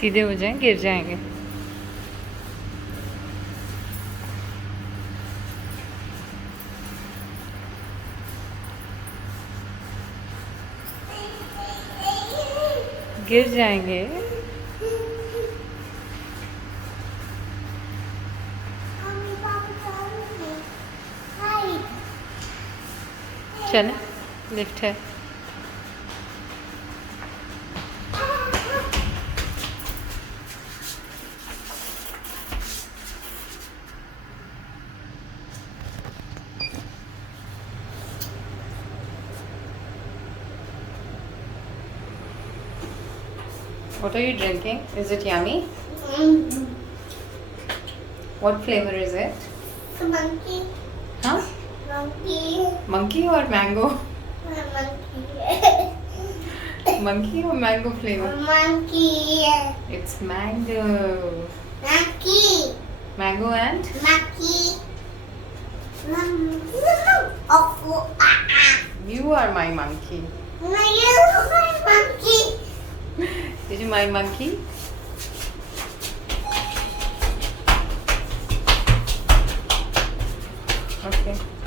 सीधे हो जाएं, गिर जाएंगे। गिर जाएंगे। चले, लिफ्ट है। What are you drinking? Is it yummy? What flavor is it? Monkey. Huh? Monkey. Monkey or mango? Monkey. Monkey or mango flavor? Monkey. It's mango. Monkey. Mango and? Monkey. Oh, You are my monkey. monkey. Is you my monkey? Okay.